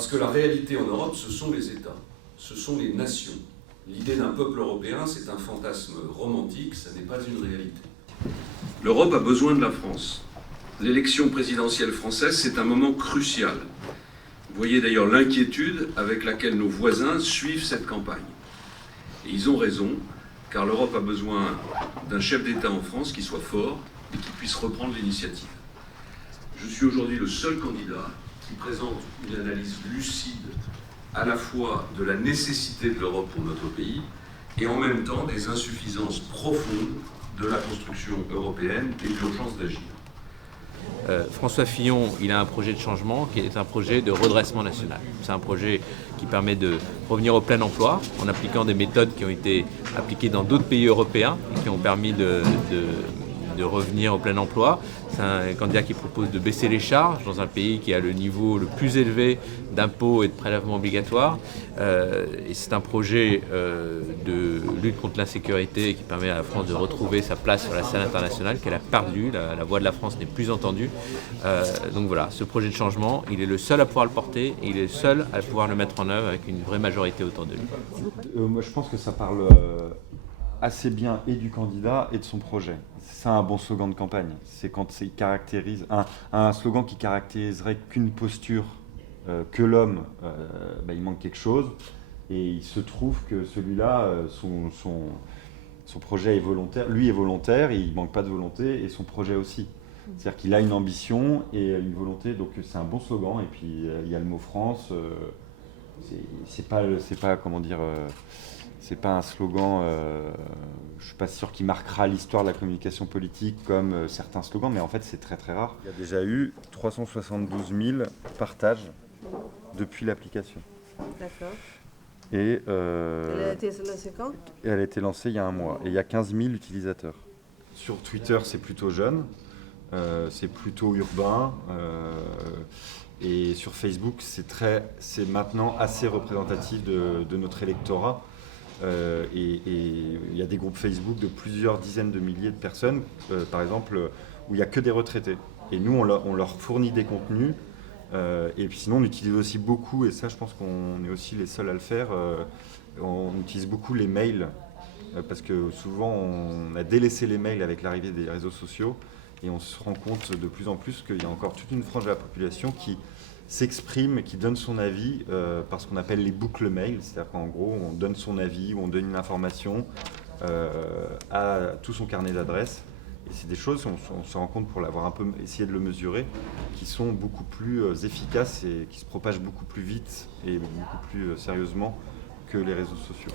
Parce que la réalité en Europe, ce sont les États, ce sont les nations. L'idée d'un peuple européen, c'est un fantasme romantique, ça n'est pas une réalité. L'Europe a besoin de la France. L'élection présidentielle française, c'est un moment crucial. Vous voyez d'ailleurs l'inquiétude avec laquelle nos voisins suivent cette campagne. Et ils ont raison, car l'Europe a besoin d'un chef d'État en France qui soit fort et qui puisse reprendre l'initiative. Je suis aujourd'hui le seul candidat qui présente une analyse lucide à la fois de la nécessité de l'Europe pour notre pays et en même temps des insuffisances profondes de la construction européenne et de l'urgence d'agir. François Fillon, il a un projet de changement qui est un projet de redressement national. C'est un projet qui permet de revenir au plein emploi en appliquant des méthodes qui ont été appliquées dans d'autres pays européens et qui ont permis de revenir au plein emploi. C'est un candidat qui propose de baisser les charges dans un pays qui a le niveau le plus élevé d'impôts et de prélèvements obligatoires. Et c'est un projet de lutte contre l'insécurité qui permet à la France de retrouver sa place sur la scène internationale qu'elle a perdue. La voix de la France n'est plus entendue. Donc voilà, ce projet de changement, il est le seul à pouvoir le porter et il est le seul à pouvoir le mettre en œuvre avec une vraie majorité autour de lui. Moi, je pense que ça parle assez bien et du candidat et de son projet. C'est un bon slogan de campagne. C'est quand il caractérise un slogan qui caractériserait qu'une posture, que l'homme, il manque quelque chose. Et il se trouve que celui-là, son projet est volontaire. Lui est volontaire, il ne manque pas de volonté, et son projet aussi. C'est-à-dire qu'il a une ambition et une volonté, donc c'est un bon slogan. Et puis il y a le mot France. C'est pas comment dire. C'est pas un slogan, je suis pas sûr qu'il marquera l'histoire de la communication politique comme certains slogans, mais en fait c'est très très rare. Il y a déjà eu 372 000 partages depuis l'application. D'accord. Et Elle a été lancée quand ? elle a été lancée il y a un mois et il y a 15 000 utilisateurs. Sur Twitter c'est plutôt jeune, c'est plutôt urbain. Et sur Facebook c'est maintenant assez représentatif de notre électorat. Et il y a des groupes Facebook de plusieurs dizaines de milliers de personnes, par exemple, où il n'y a que des retraités. Et nous, on leur fournit des contenus. Et puis sinon, on utilise aussi beaucoup, et ça, je pense qu'on est aussi les seuls à le faire, on utilise beaucoup les mails, parce que souvent, on a délaissé les mails avec l'arrivée des réseaux sociaux, et on se rend compte de plus en plus qu'il y a encore toute une frange de la population qui s'exprime, qui donne son avis par ce qu'on appelle les boucles mail, c'est-à-dire qu'en gros on donne son avis ou on donne une information à tout son carnet d'adresses. Et c'est des choses, on se rend compte pour l'avoir un peu essayé de le mesurer, qui sont beaucoup plus efficaces et qui se propagent beaucoup plus vite et beaucoup plus sérieusement que les réseaux sociaux.